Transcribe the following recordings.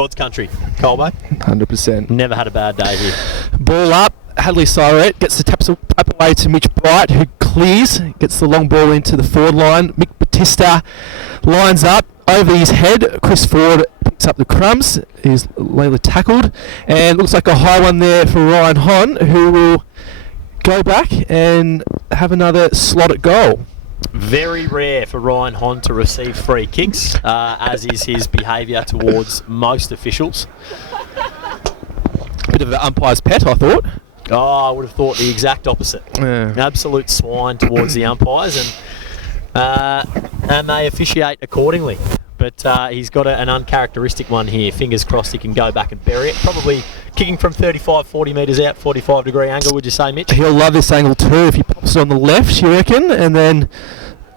God's country, Colbo. 100%. Never had a bad day here. Ball up. Hadley Siret gets the tap away to Mitch Bright, who clears, gets the long ball into the forward line. Mick Batista lines up over his head. Chris Ford picks up the crumbs. He's lately tackled, and looks like a high one there for Ryan Hon, who will go back and have another slot at goal. Very rare for Ryan Hon to receive free kicks, as is his behaviour towards most officials. Bit of an umpire's pet, I thought. Oh, I would have thought the exact opposite. Yeah. Absolute swine towards the umpires, and they officiate accordingly. But he's got an uncharacteristic one here. Fingers crossed he can go back and bury it. Probably kicking from 35, 40 metres out, 45-degree angle, would you say, Mitch? He'll love this angle too if he pops it on the left, you reckon, and then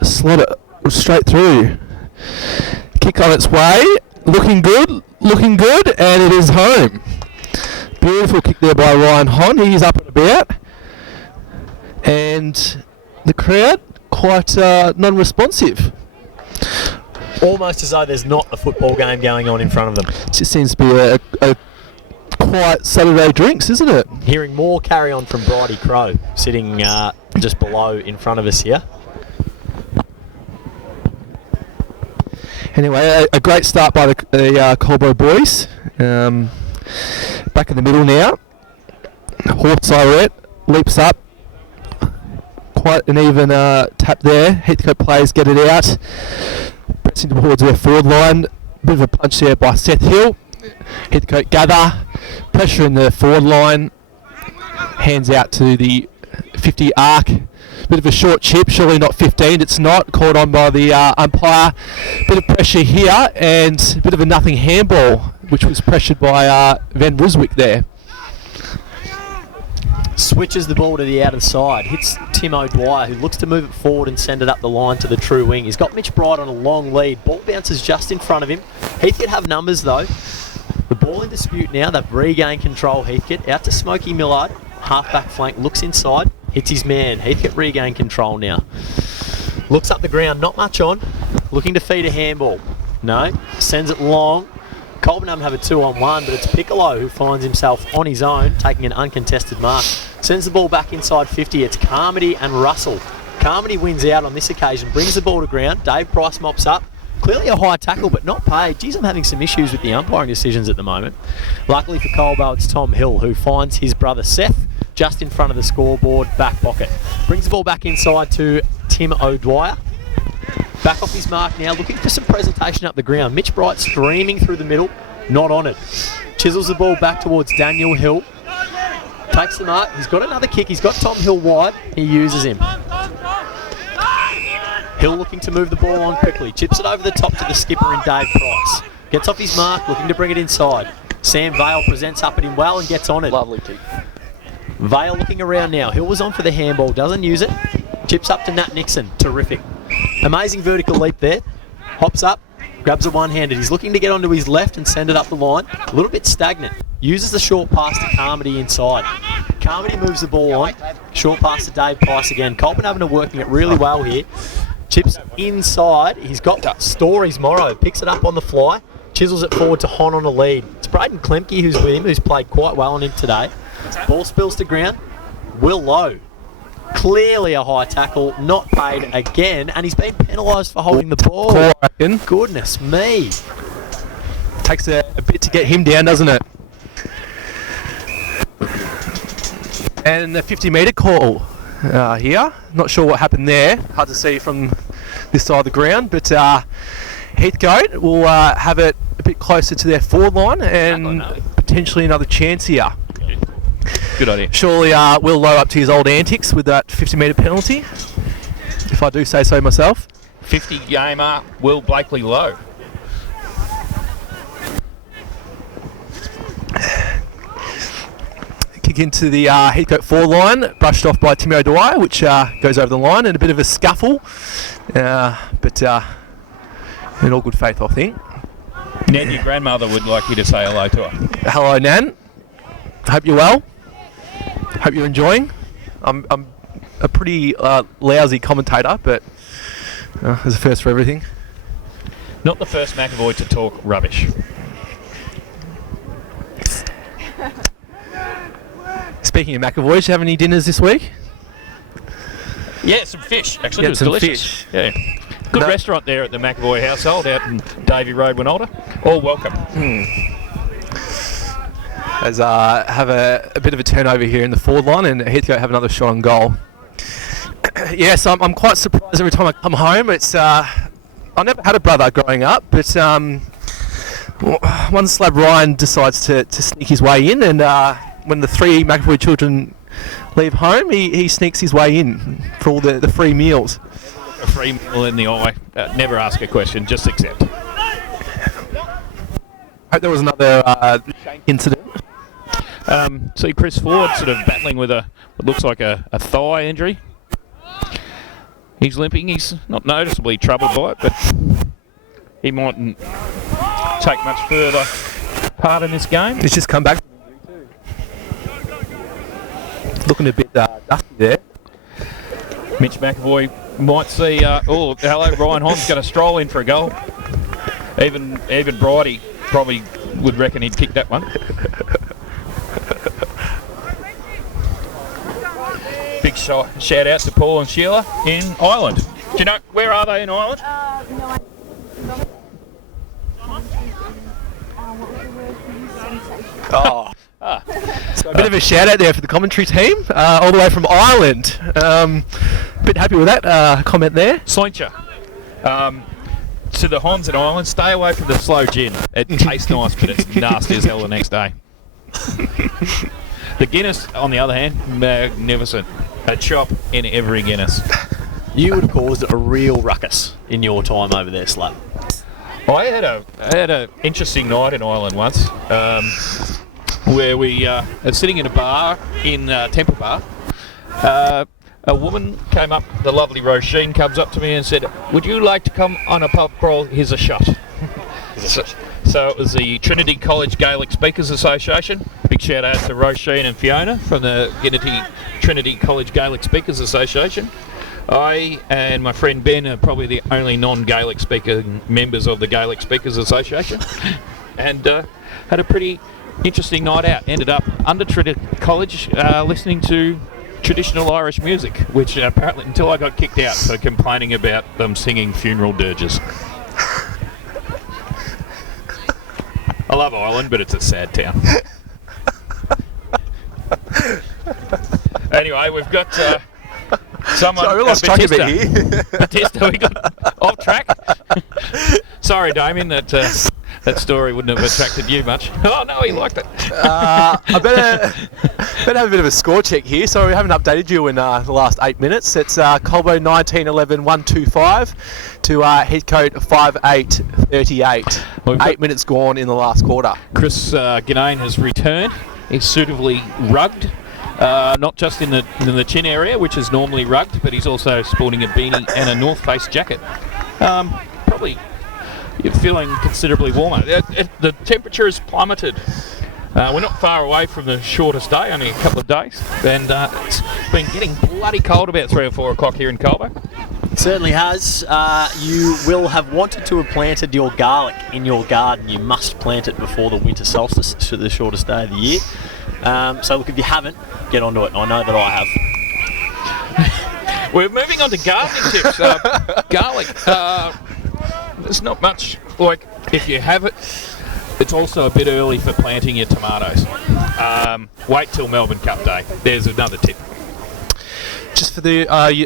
slot it straight through. Kick on its way. Looking good, and it is home. Beautiful kick there by Ryan Hon. He's up and about. And the crowd quite non-responsive. Almost as though there's not a football game going on in front of them. It just seems to be a quiet Saturday drinks, isn't it? Hearing more carry on from Bridie Crow, sitting just below in front of us here. Anyway, a great start by the Colbo boys. Back in the middle now. Hort Siret leaps up. Quite an even tap there. Heathcote players get it out. Pressing towards their forward line. Bit of a punch there by Seth Hill. Heathcote gather. Pressure in the forward line. Hands out to the 50 arc. Bit of a short chip, surely not 15. It's not. Called on by the umpire. Bit of pressure here and a bit of a nothing handball, which was pressured by Van Ruswick there. Switches the ball to the outer side. Hits Tim O'Dwyer, who looks to move it forward and send it up the line to the true wing. He's got Mitch Bright on a long lead. Ball bounces just in front of him. Heathcote have numbers though. The ball in dispute now. They've regained control. Heathcote out to Smokey Millard. Half-back flank, looks inside. Hits his man. Heathcote regain control now. Looks up the ground, not much on. Looking to feed a handball. No. Sends it long. Colbo have a 2-on-1, but it's Piccolo who finds himself on his own, taking an uncontested mark. Sends the ball back inside 50. It's Carmody and Russell. Carmody wins out on this occasion, brings the ball to ground. Dave Price mops up. Clearly a high tackle, but not paid. Geez, I'm having some issues with the umpiring decisions at the moment. Luckily for Colbo, it's Tom Hill who finds his brother Seth just in front of the scoreboard back pocket. Brings the ball back inside to Tim O'Dwyer. Back off his mark now, looking for some presentation up the ground. Mitch Bright streaming through the middle, not on it. Chisels the ball back towards Daniel Hill. Takes the mark, he's got another kick, he's got Tom Hill wide, he uses him. Hill looking to move the ball on quickly, chips it over the top to the skipper in Dave Price. Gets off his mark, looking to bring it inside. Sam Vale presents up at him well and gets on it. Lovely kick. Vale looking around now, Hill was on for the handball, doesn't use it. Chips up to Nat Nixon, terrific. Amazing vertical leap there. Hops up, grabs a one-handed. He's looking to get onto his left and send it up the line. A little bit stagnant. Uses the short pass to Carmody inside. Carmody moves the ball on. Short pass to Dave Price again. Colbo are working it really well here. Chips inside. He's got Stories Morrow. Picks it up on the fly. Chisels it forward to Hon on a lead. It's Braden Klemke who's with him, who's played quite well on him today. Ball spills to ground. Will Lowe. Clearly a high tackle, not paid again, and he's been penalised for holding the ball. I reckon. Goodness me. Takes a bit to get him down, doesn't it? And the 50-metre call here. Not sure what happened there. Hard to see from this side of the ground, but Heathcote will have it a bit closer to their forward line and potentially another chance here. Good idea. Surely Will Lowe up to his old antics with that 50-metre penalty, if I do say so myself. 50 gamer Will Blakely Lowe. Kick into the Heathcote forward line, brushed off by Tim O'Dwyer, which goes over the line, and a bit of a scuffle, but in all good faith, I think. Nan, your grandmother would like you to say hello to her. Hello, Nan. Hope you're well. Hope you're enjoying. I'm a pretty lousy commentator, but there's a first for everything. Not the first McAvoy to talk rubbish. Speaking of McAvoy, do you have any dinners this week? Yeah, some fish. Actually, Get it was some delicious. fish. Yeah. Good No. restaurant there at the McAvoy household out in Davy Road, Winalda. All welcome. As have a bit of a turnover here in the forward line, and Heathcote have another shot on goal. Yes, I'm quite surprised every time I come home. It's I never had a brother growing up, but one slab Ryan decides to sneak his way in, and when the three McAvoy children leave home, he sneaks his way in for all the free meals. A free meal in the eye. Never ask a question, just accept. Hope there was another shank incident. See Chris Ford sort of battling with what looks like a thigh injury. He's limping. He's not noticeably troubled by it, but he mightn't take much further part in this game. He's just come back. Looking a bit dusty there. Mitch McAvoy might see. Hello, Ryan Hobbs going to stroll in for a goal. Even Bridie probably would reckon he'd kick that one. Big shout out to Paul and Sheila in Ireland. Do you know where are they in Ireland? No, Oh. So a bit of a shout out there for the commentary team, all the way from Ireland. Bit happy with that comment there. Sloincher. To the Hons in Ireland, stay away from the slow gin. It tastes nice, but it's nasty as hell the next day. The Guinness, on the other hand, magnificent. A chop in every Guinness. You would have caused a real ruckus in your time over there, Slab. I had a interesting night in Ireland once, where we are sitting in a bar in Temple Bar. A woman came up, the lovely Roisin comes up to me and said, "Would you like to come on a pub crawl? Here's a shot." So it was the Trinity College Gaelic Speakers Association. Big shout out to Roisin and Fiona from the Trinity College Gaelic Speakers Association. I and my friend Ben are probably the only non-Gaelic speaker members of the Gaelic Speakers Association, and had a pretty interesting night out. Ended up under Trinity College listening to traditional Irish music, which apparently, until I got kicked out for complaining about them singing funeral dirges. I love Ireland, but it's a sad town. Anyway, we've got someone. Sorry, we lost track a bit here. Batista, we got off track. Sorry, Damien, that story wouldn't have attracted you much. Oh no, he liked it. I better have a bit of a score check here. So we haven't updated you in the last 8 minutes. It's Colbo 19-11-125 to Heathcote 5-8-38. 8 minutes gone in the last quarter. Chris Ganane has returned. He's suitably rugged. Not just in the chin area, which is normally rugged, but he's also sporting a beanie and a North Face jacket. Probably you're feeling considerably warmer. The temperature has plummeted. We're not far away from the shortest day, only a couple of days, and it's been getting bloody cold about 3 or 4 o'clock here in Colbo. It certainly has. You will have wanted to have planted your garlic in your garden. You must plant it before the winter solstice, so the shortest day of the year. So look, if you haven't, get onto it. I know that I have. We're moving on to gardening tips. Garlic. There's not much, like, if you have it, it's also a bit early for planting your tomatoes. Wait till Melbourne Cup Day. There's another tip. Just for the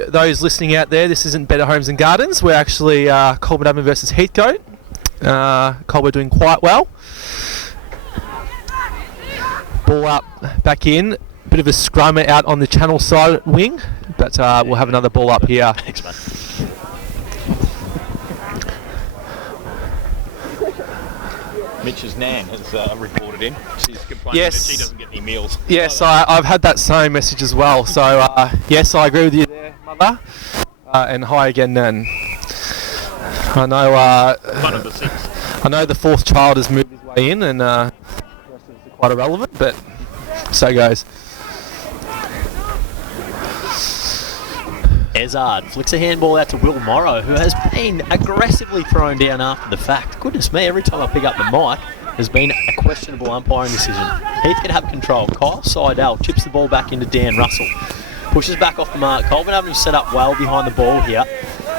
those listening out there, this isn't Better Homes and Gardens. We're actually Colbo versus Heathcote. Colbo doing quite well. Ball up, back in. Bit of a scrum out on the channel side wing, but we'll have another ball up here. Thanks, mate. Mitch's nan has reported in. She's complaining Yes. that she doesn't get any meals. Yes, I've had that same message as well. So yes, I agree with you there, Mother. And hi again, Nan. I know. One of the 6. I know the 4th child has moved his way in, and the rest of us are quite irrelevant, but so goes. Ezard flicks a handball out to Will Morrow, who has been aggressively thrown down after the fact. Goodness me, every time I pick up the mic, has been a questionable umpiring decision. Heathcote have control. Kyle Seidel chips the ball back into Dan Russell. Pushes back off the mark. Colbo Evans set up well behind the ball here.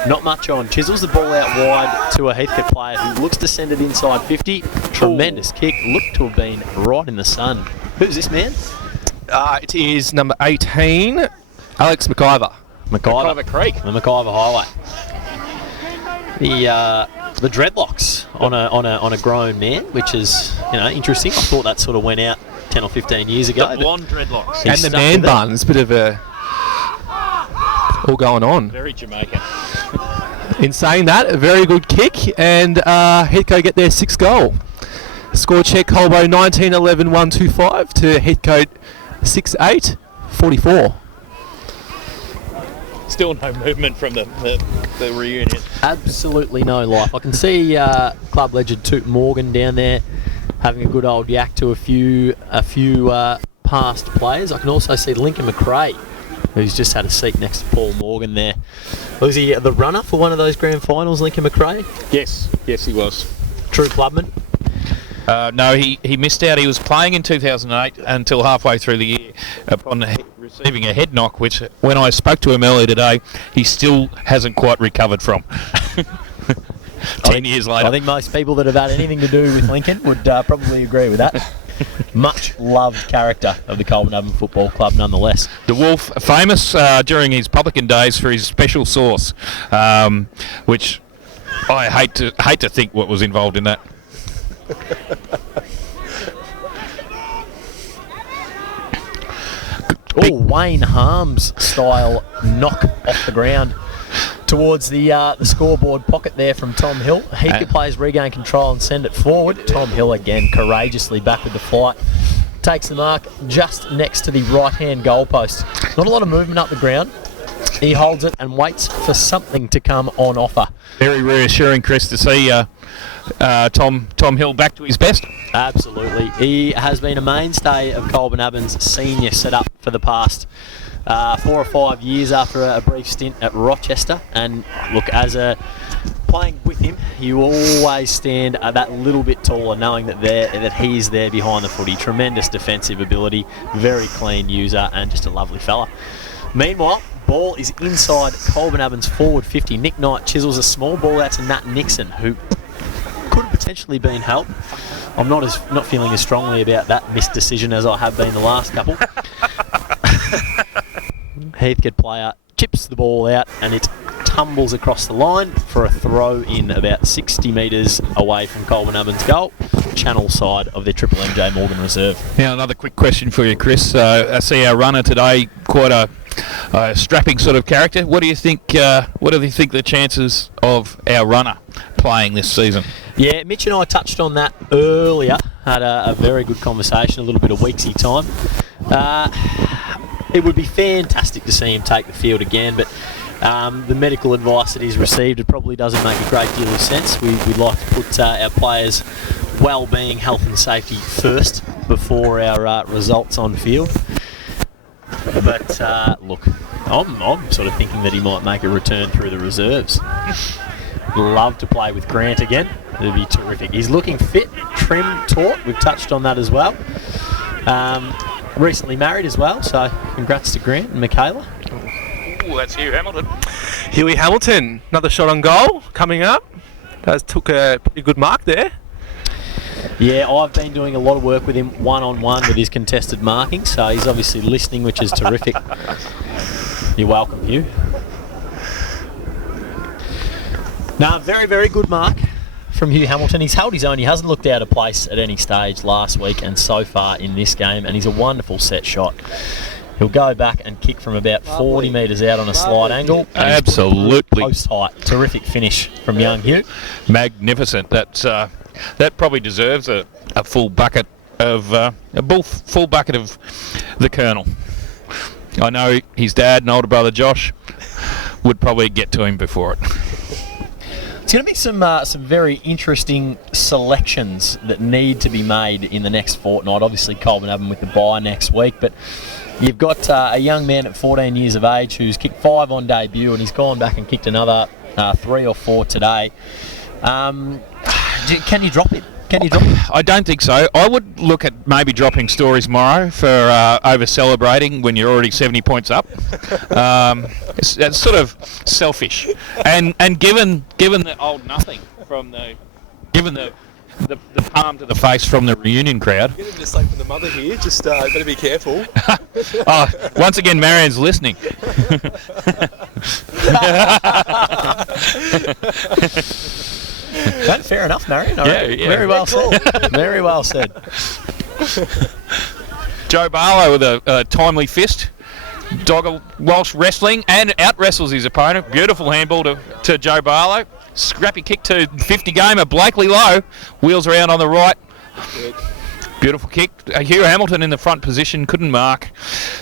Not much on. Chisels the ball out wide to a Heathcote player who looks to send it inside 50. Tremendous kick. Looked to have been right in the sun. Who's this man? It is number 18, Alex McIver. McIver Creek. The McIver Highway. The dreadlocks on a grown man, which is interesting. I thought that sort of went out 10 or 15 years ago. The blonde dreadlocks. And the man bun. It's a bit of a all going on. Very Jamaican. In saying that, a very good kick, and Heathcote get their 6th goal. Score check, Colbo 19-11-125 to Heathcote 6-8-44. Still no movement from the reunion. Absolutely no life. I can see club legend Toot Morgan down there having a good old yak to a few past players. I can also see Lincoln McRae, who's just had a seat next to Paul Morgan there. Was he the runner for one of those grand finals, Lincoln McRae? Yes, he was. True clubman? No, he missed out. He was playing in 2008 until halfway through the year upon receiving a head knock, which when I spoke to him earlier today, he still hasn't quite recovered from. 10 years later. I think most people that have had anything to do with Lincoln would probably agree with that. Much loved character of the Colbo Football Club nonetheless. The Wolf, famous during his publican days for his special sauce, which I hate to think what was involved in that. Wayne Harms style knock off the ground towards the scoreboard pocket there from Tom Hill. Heathcote players regain control and send it forward. Tom Hill again courageously back with the flight. Takes the mark just next to the right-hand goalpost. Not a lot of movement up the ground. He holds it and waits for something to come on offer. Very reassuring, Chris, to see Tom Hill back to his best. Absolutely. He has been a mainstay of Colbo Evans' senior setup for the past 4 or 5 years after a brief stint at Rochester. And look, playing with him, you always stand that little bit taller, knowing that he's there behind the footy. Tremendous defensive ability, very clean user, and just a lovely fella. Meanwhile, ball is inside Colbo Evans' forward 50. Nick Knight chisels a small ball out to Nat Nixon, who could have potentially been helped. I'm not feeling as strongly about that missed decision as I have been the last couple. Heathcote player chips the ball out and it tumbles across the line for a throw in about 60 metres away from Colbo Evans' goal, channel side of their Triple MJ Morgan Reserve. Now another quick question for you, Chris. I see our runner today, quite a strapping sort of character. What do you think the chances of our runner playing this season? Yeah, Mitch and I touched on that earlier. Had a very good conversation, a little bit of weeksy time. It would be fantastic to see him take the field again, but the medical advice that he's received, it probably doesn't make a great deal of sense. We'd like to put our players' well-being, health and safety first before our results on field. But look, I'm sort of thinking that he might make a return through the reserves. Love to play with Grant again. It'd be terrific. He's looking fit, trim, taut. We've touched on that as well. Recently married as well, so congrats to Grant and Michaela. Ooh, that's Hugh Hamilton. Huey Hamilton, another shot on goal coming up. That took a pretty good mark there. Yeah, I've been doing a lot of work with him one-on-one with his contested marking, so he's obviously listening, which is terrific. You're welcome, Hugh. No, very, very good mark from Hugh Hamilton. He's held his own. He hasn't looked out of place at any stage last week and so far in this game, and he's a wonderful set shot. He'll go back and kick from about 40 metres out on a slide angle. Absolutely. Post height. Terrific finish from young Hugh. Magnificent. That probably deserves a full bucket of full bucket of the Colonel. I know his dad and older brother Josh would probably get to him before it. It's going to be some very interesting selections that need to be made in the next fortnight. Obviously, Colbo Evans with the bye next week, but you've got a young man at 14 years of age who's kicked 5 on debut, and he's gone back and kicked another 3 or 4 today. Can you drop him? Can you drop? I don't think so. I would look at maybe dropping Stories tomorrow for over celebrating when you're already 70 points up. It's sort of selfish, and given the old nothing from the palm to the face from the reunion crowd. Get him to say for the mother here. Just better be careful. Oh, once again, Marion's listening. Fair enough, Marion. Yeah. Very well said. Very well said. Joe Barlow with a timely fist. Dogger Walsh wrestling and out wrestles his opponent. Beautiful handball to Joe Barlow. Scrappy kick to 50 gamer Blakely Lowe. Wheels around on the right. Beautiful kick. Hugh Hamilton in the front position. Couldn't mark.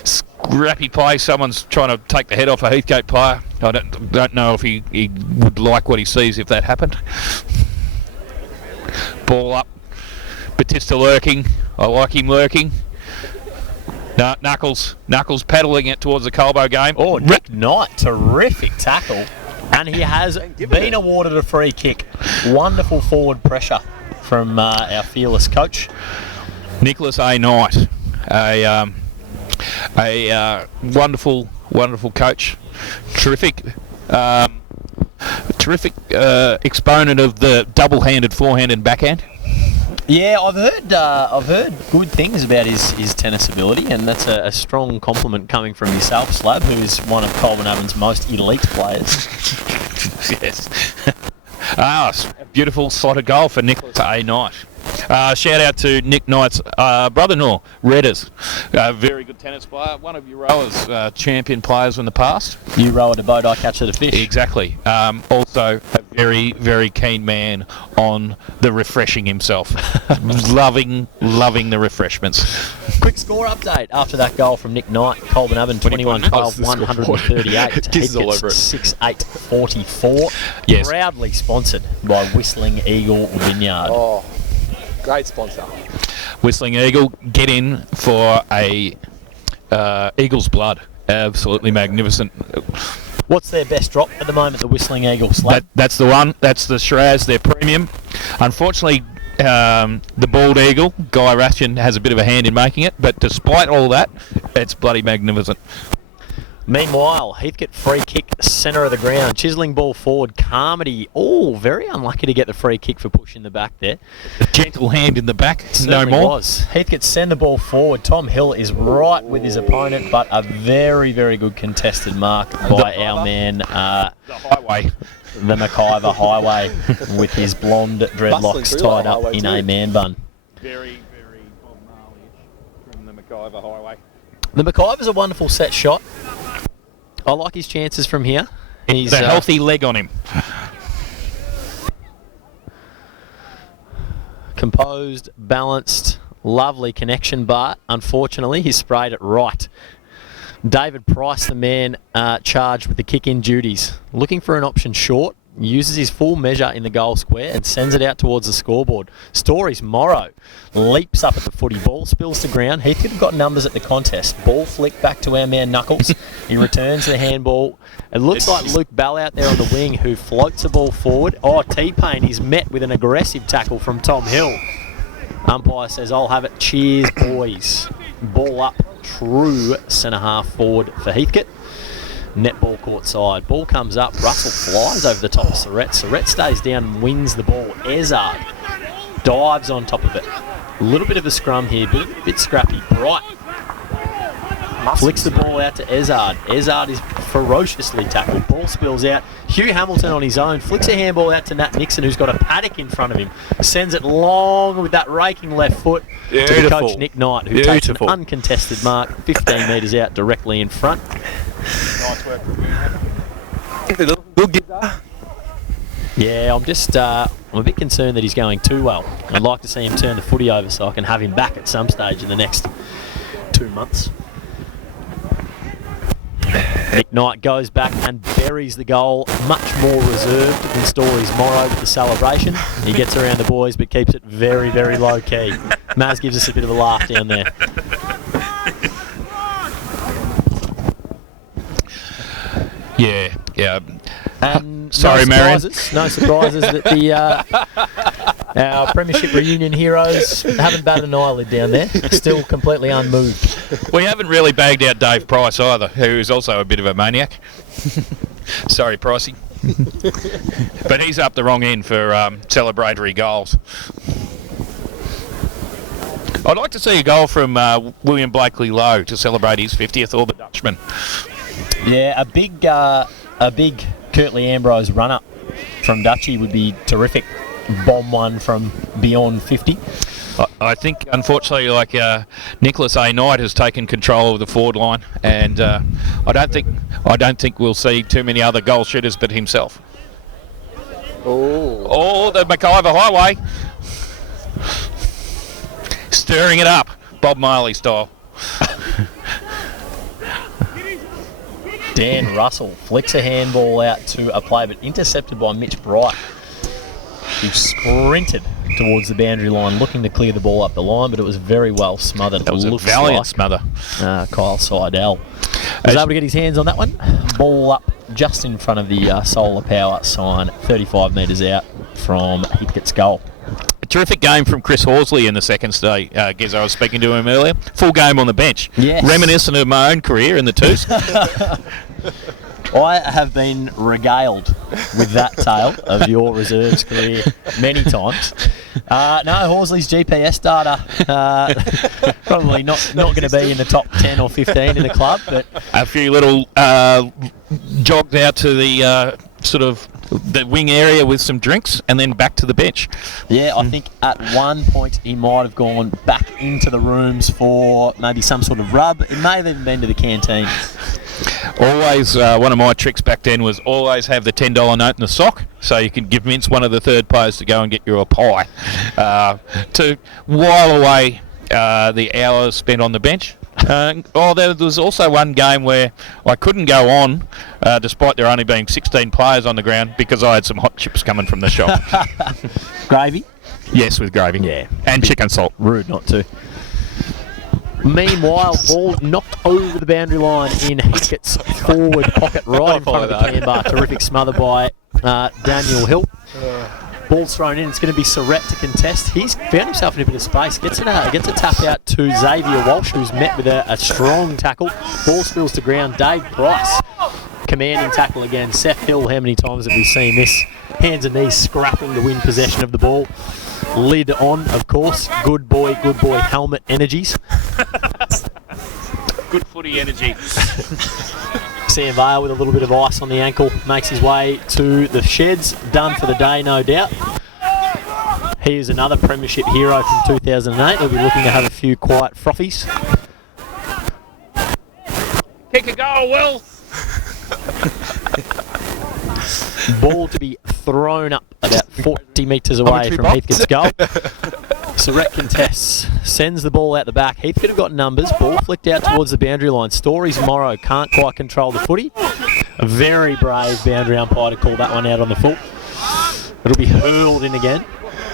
Scrappy play. Someone's trying to take the head off a Heathcote player. I don't know if he would like what he sees if that happened. Ball up. Batista lurking. I like him lurking. Knuckles paddling it towards the Colbo game. Oh, Nick Knight, terrific tackle. And he has been awarded a free kick. Wonderful forward pressure from our fearless coach. Nicholas A. Knight, a wonderful coach. Terrific exponent of the double-handed forehand and backhand. Yeah, I've heard good things about his tennis ability, and that's a strong compliment coming from yourself, Slab, who's one of Colbo Avon's most elite players. Yes. A beautiful slotted goal for Nicholas A. Knight. Shout out to Nick Knight's brother-in-law, Redders. Very good tennis player. One of Euroa's champion players in the past. You row at a boat, I catch at a fish. Exactly. Also a very, very keen man on the refreshing himself. loving the refreshments. Quick score update after that goal from Nick Knight. Colbo Avon 21-12, 138. Kisses all over it. 6-8-44. Yes. Proudly sponsored by Whistling Eagle Vineyard. Oh, great sponsor. Whistling Eagle, get in for a Eagle's blood. Absolutely magnificent. What's their best drop at the moment, the Whistling Eagle Slab? That's the one. That's the Shiraz, their premium. Unfortunately, the Bald Eagle, Guy Ration, has a bit of a hand in making it, but despite all that, it's bloody magnificent. Meanwhile, Heathcote free kick, centre of the ground. Chiselling ball forward. Carmody, very unlucky to get the free kick for pushing the back there. A gentle hand in the back, Certainly no more. Was. Heathcote send the ball forward. Tom Hill is right with his opponent, but a very, very good contested mark by our man, The highway. the McIver Highway, with his blonde dreadlocks tied up in a man bun. Very, very Bob Marley-ish from the McIver Highway. The McIver's a wonderful set shot. I like his chances from here. He's a healthy leg on him. Composed, balanced, lovely connection, but unfortunately he sprayed it right. David Price, the man charged with the kick-in duties, looking for an option short, uses his full measure in the goal square and sends it out towards the scoreboard. Stories Morrow leaps up at the footy, ball spills to ground. Heathcote have got numbers at the contest. Ball flick back to our man Knuckles. He returns the handball. It looks like Luke Bell out there on the wing who floats the ball forward. T-Pain is met with an aggressive tackle from Tom Hill. Umpire says, I'll have it. Cheers, boys. Ball up, true centre half forward for Heathcote. Netball court side. Ball comes up. Russell flies over the top of Surrett. Surrett stays down and wins the ball. Ezard dives on top of it. A little bit of a scrum here. Bit scrappy. Bright flicks the ball out to Ezard. Ezard is ferociously tackled. Ball spills out. Hugh Hamilton on his own flicks a handball out to Nat Nixon, who's got a paddock in front of him. Sends it long with that raking left foot to the coach Nick Knight, who takes an uncontested mark 15 metres out directly in front. Nice work. Yeah, I'm a bit concerned that he's going too well. I'd like to see him turn the footy over so I can have him back at some stage in the next 2 months. Nick Knight goes back and buries the goal, much more reserved than Stories Morrow with the celebration. He gets around the boys but keeps it very, very low key. Maz gives us a bit of a laugh down there. Yeah. And Sorry, no Marion. surprises that the Our Premiership reunion heroes haven't batted an eyelid down there. Still completely unmoved. We haven't really bagged out Dave Price either, who is also a bit of a maniac. Sorry, Pricey. But he's up the wrong end for celebratory goals. I'd like to see a goal from William Blakely Lowe to celebrate his 50th, or the Dutchman. Yeah, a big Curtly Ambrose run-up from Dutchy would be terrific. Bomb one from beyond 50. I think, unfortunately, Nicholas A. Knight has taken control of the forward line, and I don't think we'll see too many other goal shooters but himself. Oh, the McIver Highway, stirring it up, Bob Marley style. Dan Russell flicks a handball out to a play, but intercepted by Mitch Bright. He sprinted towards the boundary line, looking to clear the ball up the line, but it was very well smothered. That was a valiant smother. Kyle Seidel was able to get his hands on that one. Ball up just in front of the solar power sign, 35 metres out from Heathcote's goal. A terrific game from Chris Horsley in the second stay. Gez, I was speaking to him earlier. Full game on the bench. Yes. Reminiscent of my own career in the twos. I have been regaled with that tale of your reserves career many times. No, Horsley's GPS data probably not going to be in the top 10 or 15 in the club, but a few little jogged out to the the wing area with some drinks, and then back to the bench. Yeah, I think at one point he might have gone back into the rooms for maybe some sort of rub. It may have even been to the canteen. Always, one of my tricks back then was always have the $10 note in the sock, so you can convince one of the third players to go and get you a pie to while away the hours spent on the bench. There was also one game where I couldn't go on, despite there only being 16 players on the ground, because I had some hot chips coming from the shop. Gravy? Yes, with gravy. Yeah. And chicken salt. Rude not to. Meanwhile, ball knocked over the boundary line in Heathcote's forward pocket right in front of the can bar. Terrific smother by Daniel Hill. Ball's thrown in. It's going to be Surrett to contest. He's found himself in a bit of space. Gets a tap out to Xavier Walsh, who's met with a strong tackle. Ball spills to ground. Dave Price, commanding tackle again. Seth Hill, how many times have we seen this? Hands and knees scrapping to win possession of the ball. Lid on, of course. Good boy helmet energies. Good footy energy. Sam Vale with a little bit of ice on the ankle makes his way to the sheds. Done for the day, no doubt. He is another Premiership hero from 2008. He'll be looking to have a few quiet frothies. Kick a goal, Will. Ball to be thrown up about 40 metres away from Heathcote's goal. Surrett contests, sends the ball out the back. Heathcote have got numbers. Ball flicked out towards the boundary line. Stories Morrow can't quite control the footy. A very brave boundary umpire to call that one out on the full. It'll be hurled in again.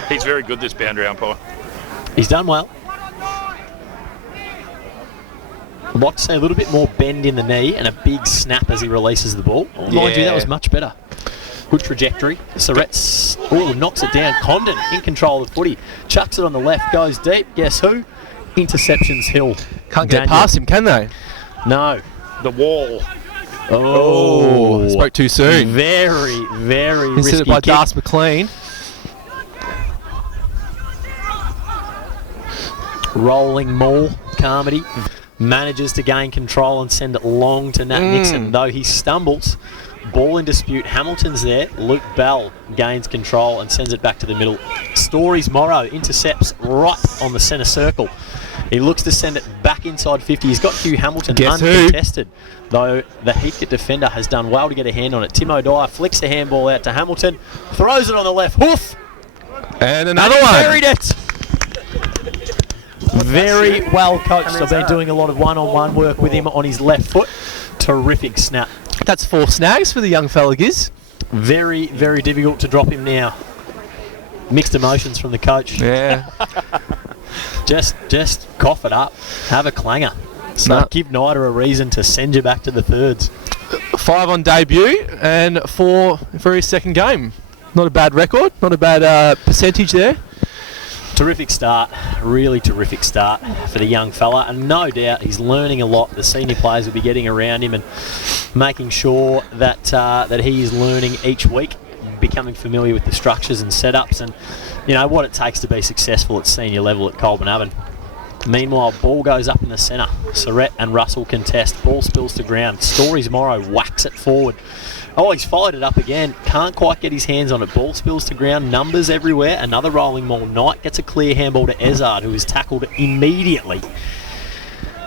He's very good, this boundary umpire. He's done well. I'd like to say a little bit more bend in the knee and a big snap as he releases the ball. Mind you, that was much better. Good trajectory. Surrett's knocks it down. Condon in control of the footy. Chucks it on the left, goes deep. Guess who? Interceptions Hill. Can't get past him, can they? No. The wall. Oh, spoke too soon. Very, very risky Instead by kick. Darcy McLean. Rolling maul. Carmody manages to gain control and send it long to Nat Nixon, though he stumbles. Ball in dispute. Hamilton's there. Luke Bell gains control and sends it back to the middle. Stories Morrow intercepts right on the centre circle. He looks to send it back inside 50. He's got Hugh Hamilton uncontested, though the Heathcote defender has done well to get a hand on it. Tim O'Dwyer flicks the handball out to Hamilton, throws it on the left hoof, and another one. Buried it. Very well coached. I've been doing a lot of one-on-one work with him on his left foot. Terrific snap. That's 4 snags for the young fella, Giz. Very, very difficult to drop him now. Mixed emotions from the coach. Yeah. Just cough it up. Have a clanger. So give Nida a reason to send you back to the thirds. 5 on debut and 4 for his second game. Not a bad record, not a bad percentage there. Terrific start, really terrific start for the young fella, and no doubt he's learning a lot. The senior players will be getting around him and making sure that that he is learning each week, becoming familiar with the structures and setups, and what it takes to be successful at senior level at Colbo. Meanwhile, ball goes up in the centre. Surrett and Russell contest. Ball spills to ground. Stories Morrow whacks it forward. Oh, he's followed it up again. Can't quite get his hands on it. Ball spills to ground. Numbers everywhere. Another rolling ball. Knight gets a clear handball to Ezard, who is tackled immediately.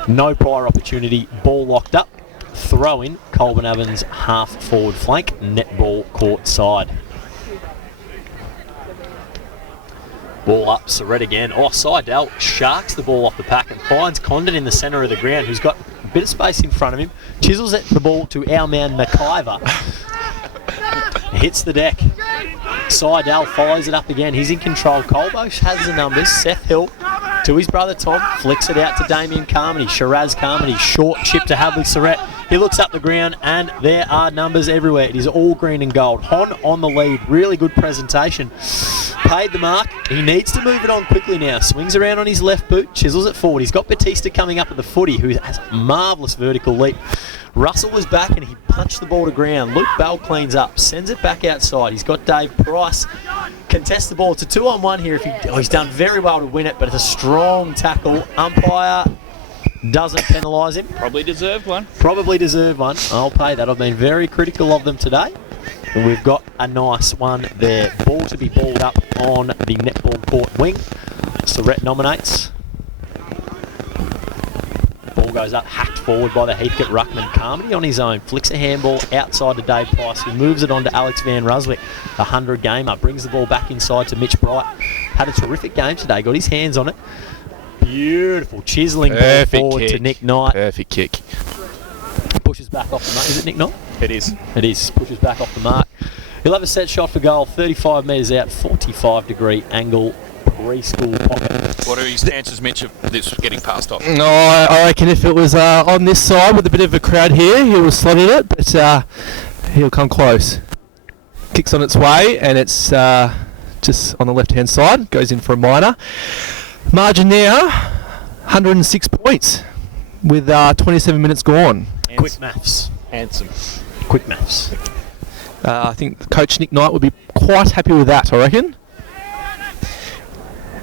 No prior opportunity. Ball locked up. Throw in. Colburn Evans half forward flank. Netball court side. Ball up, Surrett again. Oh, Seidel sharks the ball off the pack and finds Condon in the centre of the ground, who's got a bit of space in front of him. Chisels it the ball to our man McIver. Hits the deck. Seidel follows it up again. He's in control. Colbo has the numbers. Seth Hill to his brother Tom. Flicks it out to Damien Carmody. Shiraz Carmody. Short chip to Hadley Surrett. He looks up the ground and there are numbers everywhere. It is all green and gold. Hon on the lead. Really good presentation. Paid the mark. He needs to move it on quickly now. Swings around on his left boot. Chisels it forward. He's got Batista coming up at the footy, who has a marvellous vertical leap. Russell was back and he punched the ball to ground. Luke Bell cleans up. Sends it back outside. He's got Dave Price. Contests the ball. It's a 2-on-1 here. He's done very well to win it, but it's a strong tackle. Umpire doesn't penalise him. Probably deserved one. Probably deserved one. I'll pay that. I've been very critical of them today. And we've got a nice one there. Ball to be balled up on the netball court wing. Surrett nominates. Ball goes up, hacked forward by the Heathcote ruckman. Carmody on his own. Flicks a handball outside to Dave Price, who moves it on to Alex Van Ruswick. The 100 gamer. Brings the ball back inside to Mitch Bright. Had a terrific game today. Got his hands on it. Beautiful chiselling ball forward kick to Nick Knight. Perfect kick. Pushes back off the mark. Is it Nick Knight? It is. It is. Pushes back off the mark. He'll have a set shot for goal. 35 metres out. 45-degree angle. Preschool pocket. What are his chances, Mitch, of this getting passed off? No, I reckon if it was on this side with a bit of a crowd here, he would have slotted it, but he'll come close. Kicks on its way, and it's just on the left-hand side. Goes in for a minor. Margin now, 106 points with 27 minutes gone. Quick maths. Handsome. Quick maths. I think Coach Nick Knight would be quite happy with that, I reckon.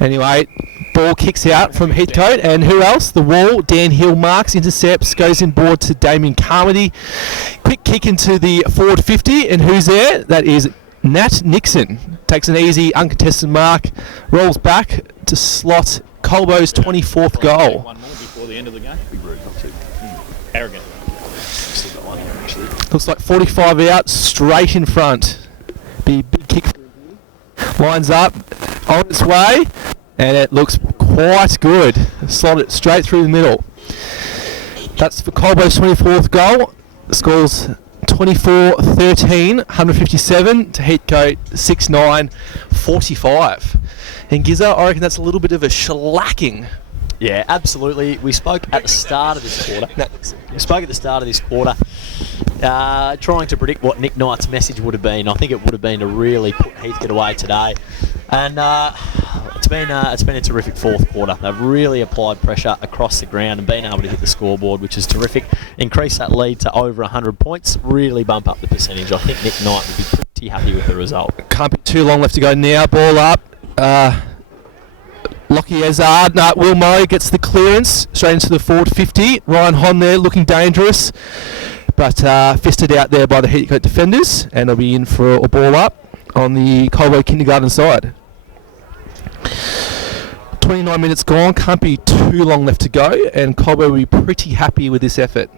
Anyway, ball kicks out from Heathcote, and who else? The wall. Dan Hill marks, intercepts, goes in board to Damien Carmody. Quick kick into the forward 50, and who's there? That is Nat Nixon. Takes an easy, uncontested mark, rolls back to slot Colbo's 24th goal. One more before the end of the game. Big rude, not too arrogant. Still got one here, actually. Looks like 45 out, straight in front. Big kick. Lines up, on its way, and it looks quite good. Slot it straight through the middle. That's for Colbo's 24th goal. The score's 24-13, 157 to Heathcote 6-9, 45. And Gizza, I reckon that's a little bit of a shellacking. Yeah, absolutely. We spoke at the start of this quarter. Trying to predict what Nick Knight's message would have been. I think it would have been to really put Heathcote away today. And it's been a terrific fourth quarter. They've really applied pressure across the ground and been able to hit the scoreboard, which is terrific. Increase that lead to over 100 points. Really bump up the percentage. I think Nick Knight would be pretty happy with the result. Can't be too long left to go now. Ball up. Lockie Ezard. Will Murray gets the clearance straight into the forward 50. Ryan Hon there looking dangerous, but fisted out there by the Heathcote defenders, and they'll be in for a ball up on the Colbo kindergarten side. 29 minutes gone, can't be too long left to go, and Colbo will be pretty happy with this effort.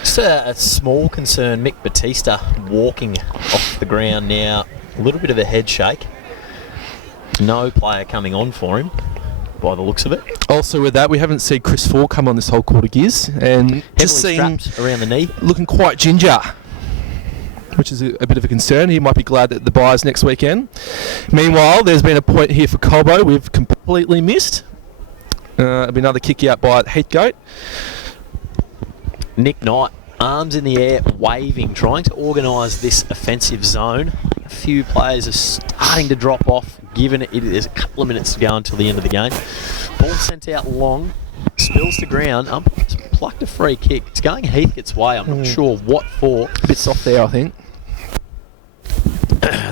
Just a small concern, Mick Batista walking off the ground now. A little bit of a head shake. No player coming on for him, by the looks of it. Also with that, we haven't seen Chris Ford come on this whole quarter, Giz, and just seems around the knee, looking quite ginger, which is a bit of a concern. He might be glad that the bye's next weekend. Meanwhile, there's been a point here for Colbo we've completely missed. It'll be another kick out by Heathcote. Nick Knight, arms in the air, waving, trying to organise this offensive zone. few players are starting to drop off, given it is a couple of minutes to go until the end of the game. Ball sent out long, spills to ground, umpire's plucked a free kick. It's going Heathcote's way, I'm not sure what for. A bit soft there, I think.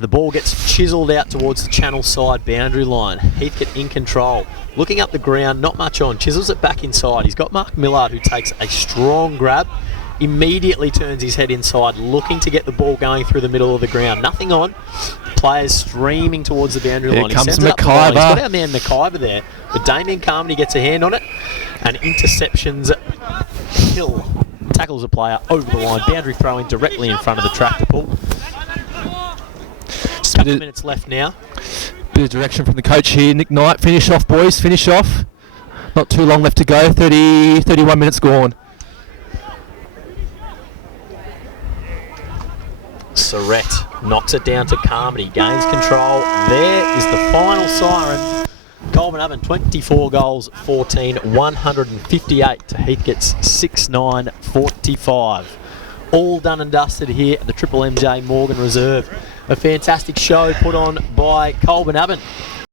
The ball gets chiselled out towards the channel side boundary line. Heathcote in control. Looking up the ground, not much on. Chisels it back inside. He's got Mark Millard, who takes a strong grab. Immediately turns his head inside, looking to get the ball going through the middle of the ground. Nothing on. Players streaming towards the boundary line. Here comes He sends it up the line. He's McIver. got our man McIver there. But Damien Carmody gets a hand on it. And interceptions Hill. Tackles a player over the line. Boundary throw-in directly in front of the tractor pull. Couple of minutes left now. Bit of direction from the coach here, Nick Knight. Finish off, boys. Finish off. Not too long left to go. 31 minutes gone. Surrett knocks it down to Carmody. Gains control. There is the final siren. Colbo Oven, 24 goals, 14, 158 to Heathcote's 6-9, 45. All done and dusted here at the Triple MJ Morgan Reserve. A fantastic show put on by Colbo Oven.